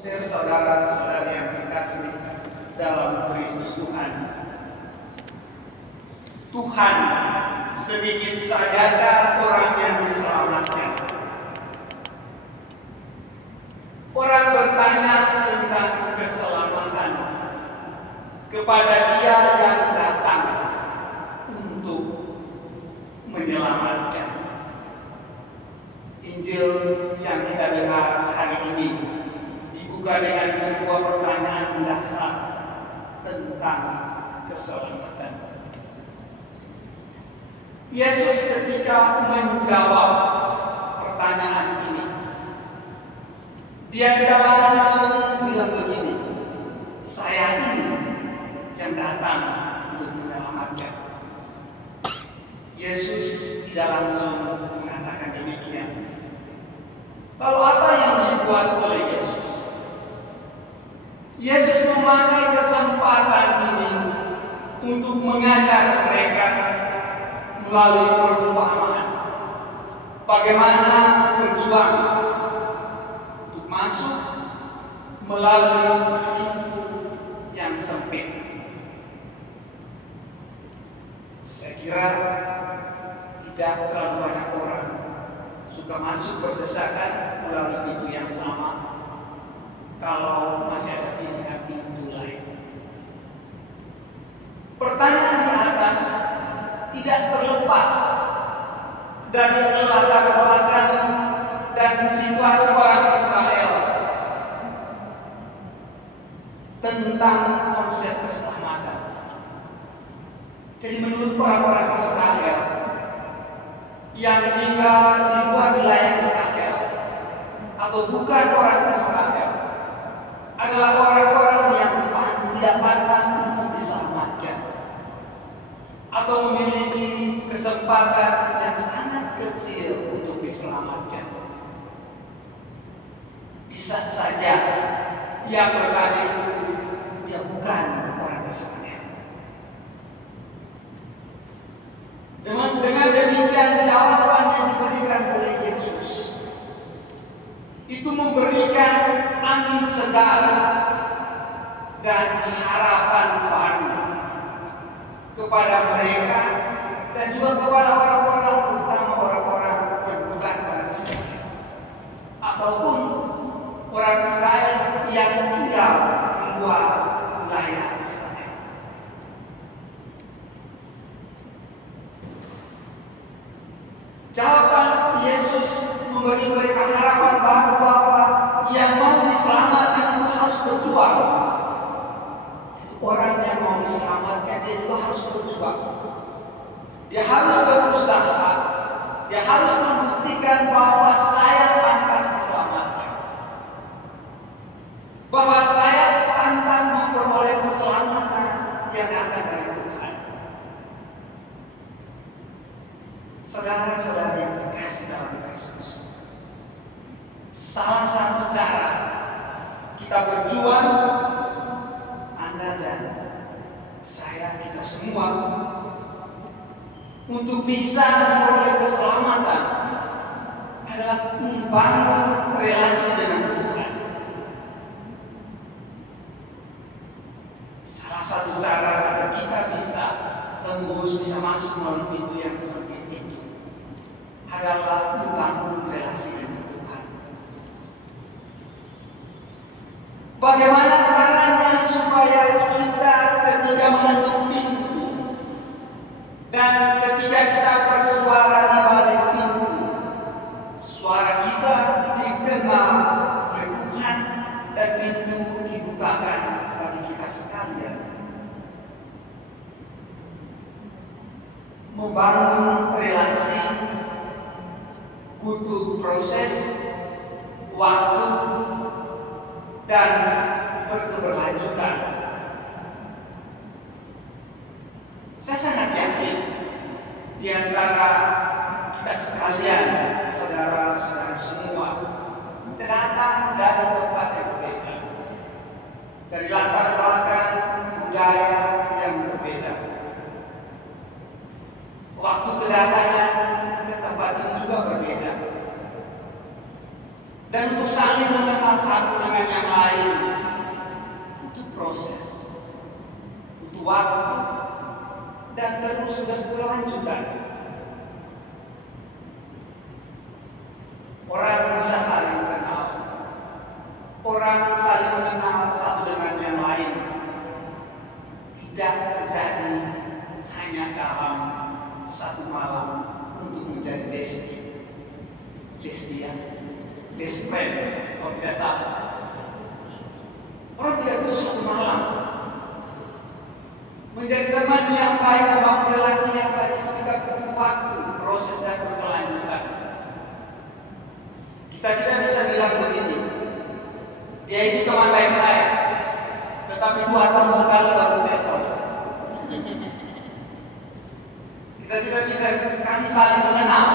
Saudara-saudari yang dikasihi dalam Kristus Tuhan, Tuhan sedikit saja orang yang diselamatkan. Orang bertanya tentang keselamatan kepada Dia yang datang untuk menyelamatkan. Injil yang kita dengar hari ini dibuka dengan sebuah pertanyaan dasar tentang keselamatan. Yesus ketika menjawab pertanyaan ini, Dia tidak langsung bilang begini, saya ini yang datang untuk menyelamatkan. Yesus tidak langsung mengatakan demikian. Lalu apa yang dibuat oleh Yesus? Yesus memakai kesempatan ini untuk mengajar mereka melalui perumpamaan bagaimana berjuang untuk masuk melalui pintu yang sempit. Saya kira tidak terlalu banyak orang suka masuk berdesakan melalui pintu yang sama kalau masih ada pilihan pintu lain. Pertanyaan di atas tidak terlepas dari latar belakang dan situasi orang Israel tentang konsep keselamatan. Jadi menurut orang-orang Israel yang tinggal di luar wilayah Israel atau bukan orang Israel adalah orang-orang yang tidak pantas untuk diselamatkan atau memiliki kesempatan yang sangat kecil untuk diselamatkan. Bisa saja yang bertanya itu dia bukan orang Israel. Dengan demikian jawaban yang diberikan oleh Yesus itu memberikan angin segar dan harapan baru kepada mereka dan juga kepada orang-orang, terutama orang-orang yang bukan orang Israel ataupun orang Israel yang tinggal di luar wilayah Israel. Jawaban Yesus memberi mereka harapan bahwa yang mau diselamatkan itu harus berjuang. Jadi orang yang mau diselamatkan dia juga harus berjuang. Dia harus berusaha. Dia harus membuktikan bahwa saya pantas diselamatkan. Bahwa saya pantas memperoleh keselamatan yang datang dari Tuhan. Saudara-saudari yang dikasih dalam Kristus, salah satu cara kita berjuang, Anda dan saya, kita semua, untuk bisa memperoleh keselamatan adalah membangun relasi dengan Tuhan. Salah satu cara agar kita bisa tembus, bisa masuk melalui pintu yang sempit itu adalah membangun relasi dengan Tuhan. Bagaimana caranya supaya kita ketika mengetuk pintu dan ketika kita bersuara di balik pintu, suara kita dikenal oleh Tuhan dan pintu dibukakan bagi kita sekalian. Membangun relasi butuh proses, waktu, dan berkeberlanjutan. Saya sangat yakin di antara kita sekalian, saudara-saudara semua, datang dari tempat yang berbeda, dari latar belakang budaya yang berbeda. Waktu kedatangan ke tempat ini juga berbeda. Dan untuk saling mengenal satu dengan yang lain sudah berkelanjutan. Orang bisa saling kenal, orang saling mengenal satu dengan yang lain. Tidak terjadi hanya dalam satu malam untuk menjadi bestie, best friend, kalau tidak salah. Orang tidak butuh satu malam. Menjadi teman yang baik, membangun relasi yang baik, kita butuh waktu, proses dan berkelanjutan. Kita tidak bisa bilang begini, dia itu teman baik saya, tetapi 2 tahun sekali baru telepon. Kita tidak bisa, kami saling mengenal,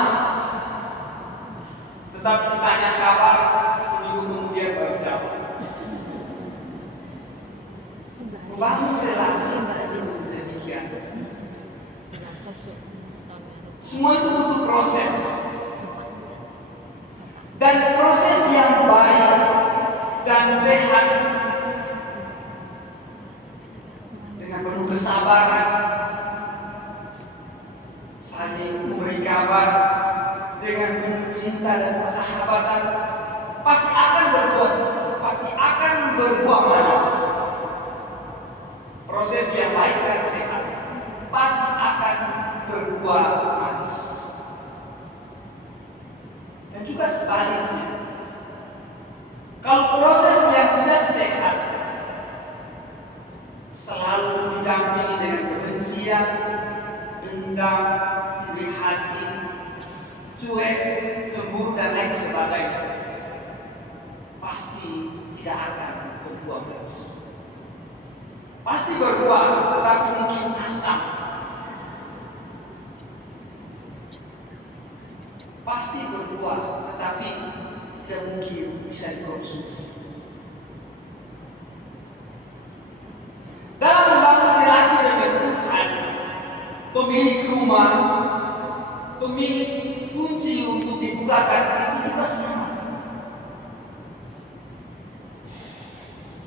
tetapi ditanya kabar, seminggu kemudian baru jawab. Membangun relasi demikian. Semua itu butuh proses. Dan proses yang baik dan sehat dengan penuh kesabaran, saling memberi kabar dengan penuh cinta dan persahabatan, pasti akan berbuah manis. Proses yang baik dan sehat pasti akan berbuah manis. Dan juga sebaliknya, kalau proses yang tidak sehat selalu didampingi dengan kebencian, dendam, iri hati, cuek, cemburu dan lain sebagainya, pasti tidak akan berbuah manis. Pasti berbuah, tetapi mungkin asam. Pasti berbuah, tetapi tidak mungkin bisa dikonsumsi. Dalam membangun relasi dengan Tuhan, pemilik rumah, pemilik kunci untuk dibukakan itu juga sama.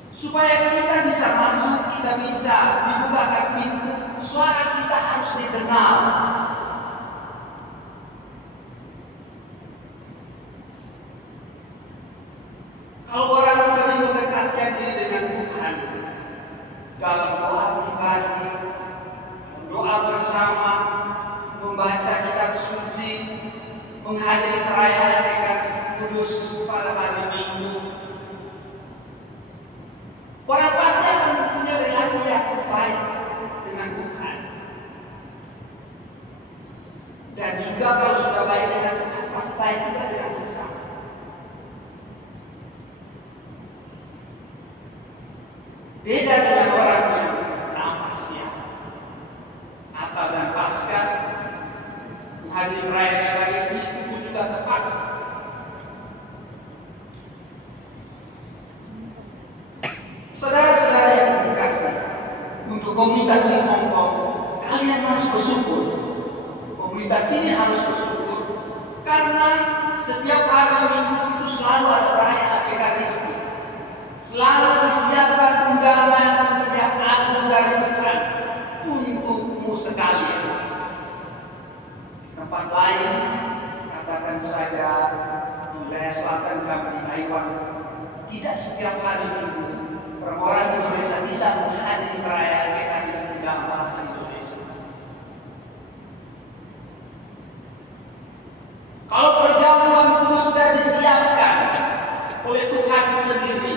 Supaya kita bisa masuk, kita bisa dibukakan pintu, suara kita harus didengar. Kalau orang sering mendekatkan diri dengan Tuhan dalam doa pribadi, doa bersama, membaca kitab suci, menghadiri perayaan Ekaristi Kudus pada hari Minggu, orang pasti akan punya relasi yang baik dengan Tuhan. Dan juga kalau sudah baik dengan Tuhan, pasti baik juga dengan sesama. Beda dengan orang yang napasnya Natal dan Paskah, menghadiri perayaan Ekaristi itu pun juga terpaksa. Saudara-saudara yang terkasih, untuk komunitas di Hong Kong, kalian harus bersyukur. Komunitas ini harus bersyukur karena setiap hari Minggu itu selalu ada perayaan Ekaristi. Selalu disiapkan undangan yang agung dari Tuhan untukmu sekalian. Di tempat lain, katakan saja di wilayah selatan kami di Taiwan, tidak setiap hari Minggu orang Indonesia bisa menghadiri perayaan Ekaristi dalam bahasa Indonesia. Kalau perjamuan kudus sudah disiapkan oleh Tuhan sendiri,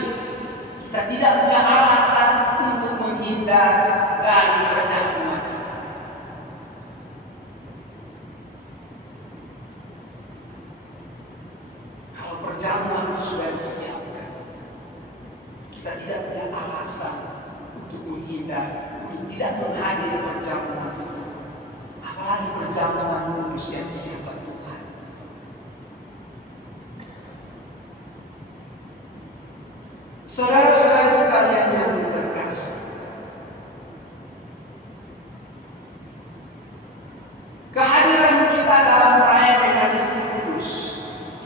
kita tidak punya alasan untuk menghindar dari perjamuan kita. Kalau perjamuan itu sudah disiapkan, kita tidak punya alasan untuk menghindar, untuk tidak menghadiri perjamuan itu. Apalagi perjamuan kudus yang disiapkan Tuhan. Saudara-saudara sekalian yang terkasih, kehadiran kita dalam perayaan Ekaristi Kudus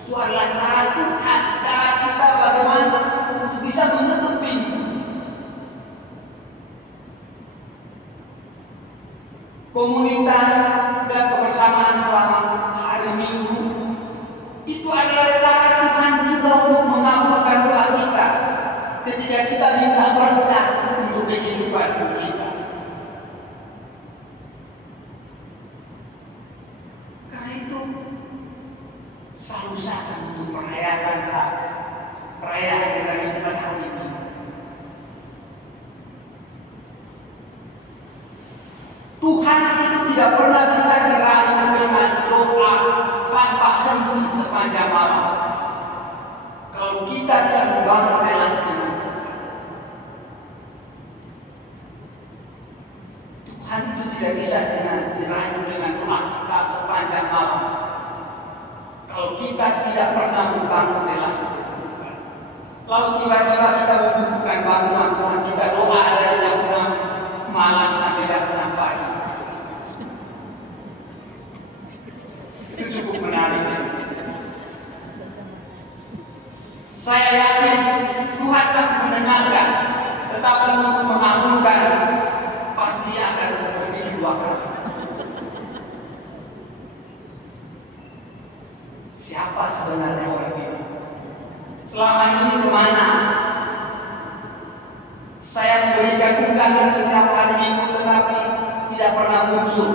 itu adalah cara Tuhan, cara kita bagaimana untuk bisa menutup pintu. komunitas, dan kebersamaan selama hari Minggu. Itu adalah cara Tuhan juga untuk mengabulkan doa kita ketika kita minta berkat untuk kehidupan kita. Karena itu selalu usahakan untuk merayakan perayaan dari setiap hari ini. Tuhan itu tidak pernah bisa diraih dengan doa tanpa henti sepanjang malam. Kalau kita tidak membangun relasi dengan Tuhan itu tidak bisa diraih dengan doa kita sepanjang malam. Kalau kita tidak pernah membangun relasi dengan Tuhan, lalu tiba-tiba kita membutuhkan bantuan Tuhan, kita doa dari jam 6 malam sampai jam 6 pagi. Itu cukup menarik. Saya yakin Tuhan pasti mendengarkan, tetapi untuk mengabulkan pasti akan berpikir dua kali. Siapa sebenarnya orang ini? Selama ini kemana? Saya memberikan undangan setiap hari Minggu, tetapi tidak pernah muncul.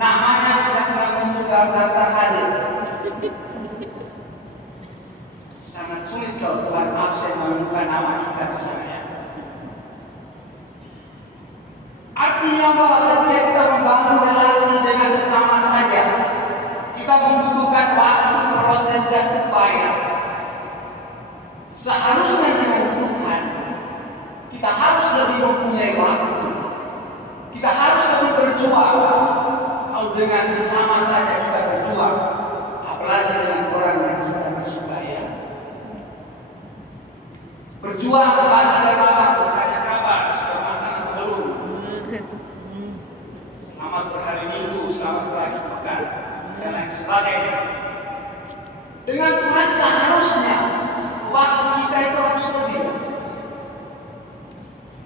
Namanya tidak pernah muncul dalam daftar hadir. Sangat sulit kalau Tuhan absen menemukan nama kita di sana. Artinya bahwa ketika kita membangun relasi dengan sesama saja, kita membutuhkan waktu, proses, dan upaya. Seharusnya dengan Tuhan, kita harus lebih mempunyai waktu. Kita harus lebih berjuang. Kalau dengan sesama saja kita berjuang, apalagi dengan orang yang sedang bersuka. Berjuang pagi dan malam, bertanya kabar, sudah makan atau belum? Selamat berhari Minggu, selamat berakhir pekan, dan lain sebagainya. Dengan Tuhan seharusnya waktu kita itu harus lebih.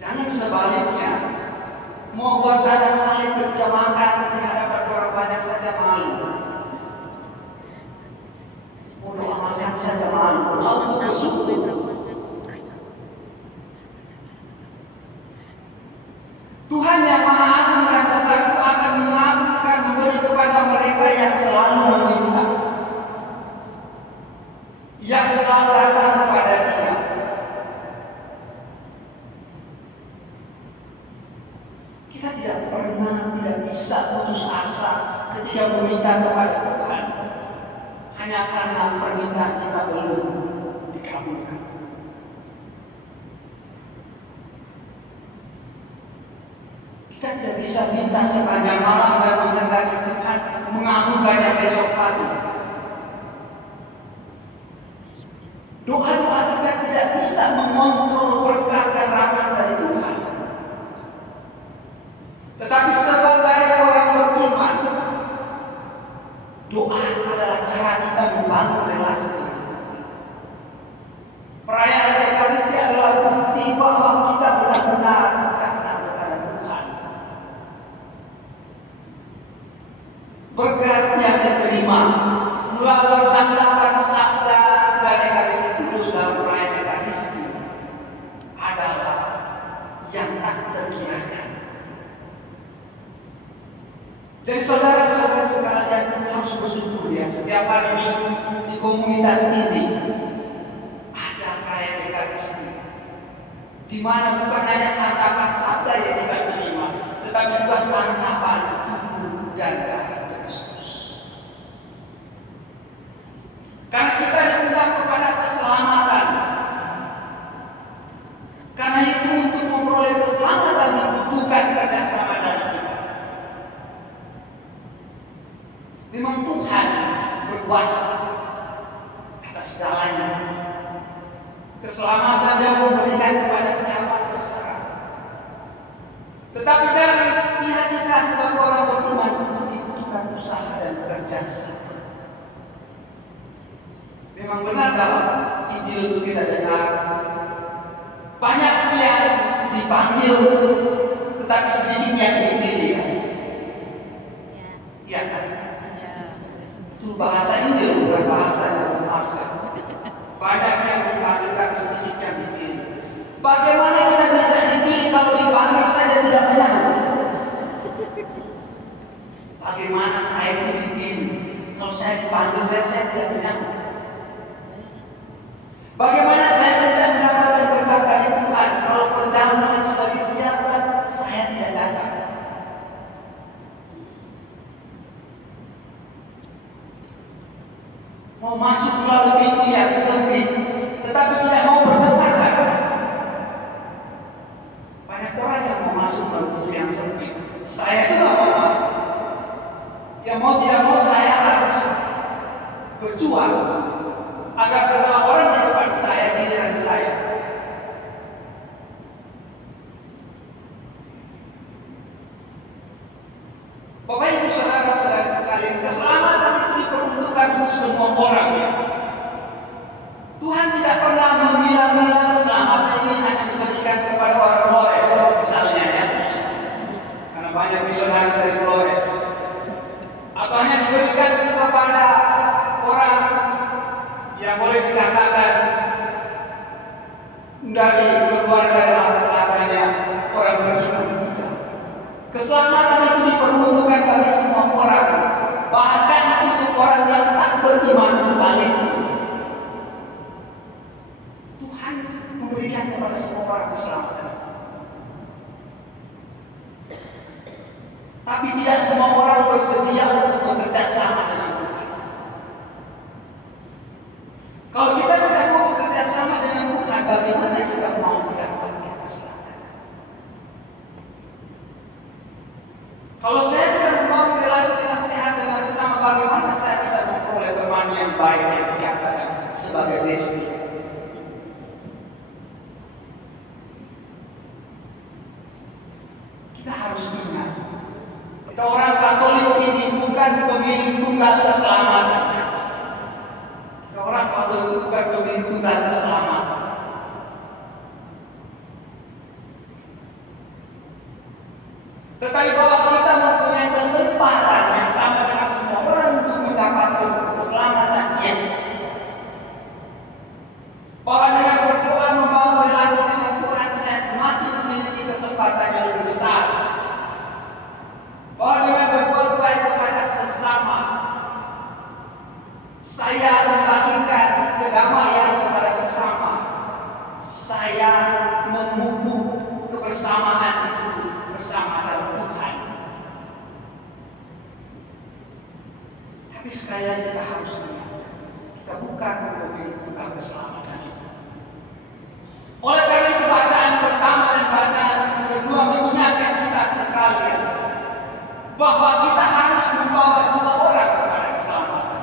Jangan sebaliknya, mau buat dada salib ketika makan di hadapan orang banyak saja malu. Mau doa makan saja malu. Mau bersyukur. Tuhan yang Maha Agung dan Besar itu akan mengabulkan, memberi kepada mereka yang selalu meminta, yang selalu datang kepada Dia. Kita tidak bisa putus asa ketika meminta kepada Tuhan hanya karena permintaan kita belum dikabulkan. Kita tidak bisa minta sepanjang malam dan menghendaki Tuhan mengabulkannya besok pagi. Doa-doa kita tidak bisa mengontrol berkat dan rahmat dari Tuhan. Tetapi sebagai orang beriman, doa adalah cara kita membangun relasi dengan Tuhan. Perayaan Ekaristi adalah bukti bahwa kita benar-benar datang kepada Tuhan. Berkat yang diterima melalui santapan sabda dan Ekaristi Kudus dalam perayaan Ekaristi adalah yang tak terkirakan. Jadi saudara-saudara sekalian harus bersyukur ya, setiap hari Minggu di komunitas ini ada perayaan Ekaristi, di mana bukan hanya santapan sabda yang kita terima, tetapi juga santapan tubuh dan darah Kristus. Karena kita diundang kepada keselamatan. Karena itu untuk memperoleh keselamatan dibutuhkan kerjasama dari kita. Memang Tuhan berkuasa atas segalanya. Keselamatan Dia memberikan kepada siapa terserah. Tetapi dari pihak kita sebagai orang beriman dibutuhkan usaha dan kerjasama. Memang benar dalam Injil itu kita dengar banyak yang dipanggil, tetapi sedikit yang dipilih. Itu bahasa Injil, bukan bahasa yang Marsha. Banyak yang dipanggilkan, sedikit yang dipilih. Bagaimana kita bisa dipilih kalau dipanggil saja tidak menyambut? Bagaimana saya itu dipilih kalau saya dipanggil saya tidak menyambut? Bagaimana saya bisa mendapatkan berkat dari Tuhan kalau perjamuan sudah disiapkan saya tidak datang? Mau masuk melalui pintu yang sempit, tetapi tidak mau berdesakan. Banyak orang yang mau masuk melalui pintu yang sempit. Saya juga mau masuk. Yang mau tidak mau saya harus berjuang agar segala orang di depan saya, giliran saya. Bapak Ibu saudara-saudara sekalian, keselamatan itu diperuntukkan untuk semua orang. Tuhan tidak pernah memilah-milah keselamatan ini hanya diberikan kepada orang Flores, misalnya ya. Karena banyak misionaris dari Flores. Atau hanya diberikan kepada orang yang boleh dikatakan dari keluarga dan latar-latarnya orang beriman. Tidak. Keselamatan itu diperuntukkan bagi semua orang, bahkan untuk orang yang tak beriman sebaliknya. Tuhan memberikan kepada semua orang keselamatan. Tapi tidak semua orang bersedia untuk bekerja sama dengan Tuhan. Kalau kita tidak mau bekerja sama dengan Tuhan, bagaimana kita mau mendapatkan keselamatan? Kalau saya tidak membangun relasi dengan sehat dengan sesama, bagaimana saya bisa memperoleh teman yang baik yang dikatakan sebagai destiny? Kita harus ingat, kita orang Katolik ini bukan pemilik tunggal keselamatan. Kita orang Katolik itu bukan pemilik tunggal keselamatan. Tetapi bahwa kita mempunyai kesempatan yang sama dengan semua orang untuk mendapatkan keselamatan, yes. Bahwa dengan berdoa membangun relasi dengan Tuhan, saya semakin memiliki kesempatan yang lebih besar. Bahwa dengan berbuat baik kepada sesama, saya membagikan kedamaian kepada sesama. Saya memupuk kebersamaan itu bersama dalam Tuhan. Tapi sekali lagi kita harus ingat, kita bukan pemilik tunggal keselamatan itu. Oleh karena itu bacaan pertama dan bacaan kedua mengingatkan kita sekalian bahwa kita harus membawa juga orang kepada keselamatan.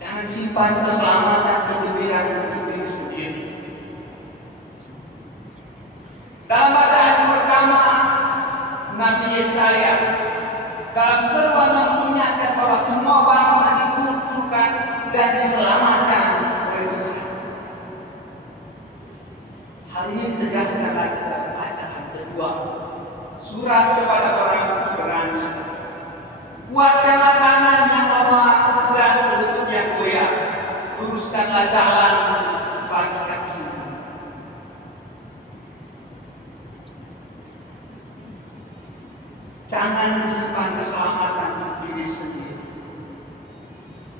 Jangan simpan keselamatan kegembiraan untuk diri sendiri. Dalam bacaan pertama Nabi Yesaya, dalam seruan yang mengingatkan bahwa semua bangsa dikumpulkan dan diselamatkan oleh Tuhan. Hal ini ditegaskan lagi dalam bacaan kedua surat kepada orang Ibrani. Kuatkanlah tangan yang lemah dan lutut yang goyah, luruskanlah jalan bagi kakimu. Jangan simpan keselamatan untuk diri sendiri.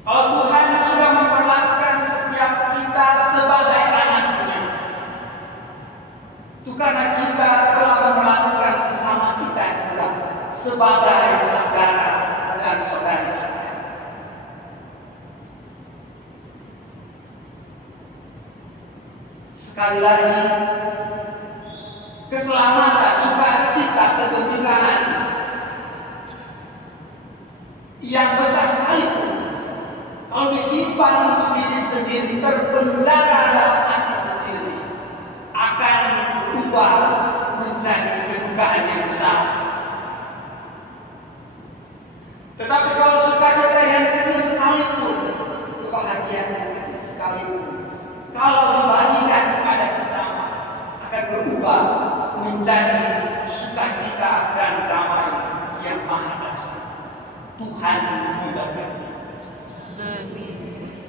Kalau Tuhan sudah memperlakukan setiap kita sebagai anaknya, itu karena kita telah memperlakukan sesama kita juga sebagai saudara dan saudari kita. Sekali lagi, keselamatan, sukacita, kegembiraan yang besar sekalipun, kalau disimpan untuk diri sendiri, terpenjara dalam hati sendiri, akan berubah menjadi kedukaan yang besar. Tetapi kalau sukacita yang kecil sekalipun, kebahagiaan yang kecil sekalipun, kalau dibagikan kepada sesama, akan berubah menjadi sukacita dan damai yang maha dasar. Tuhan memberkati. Amin.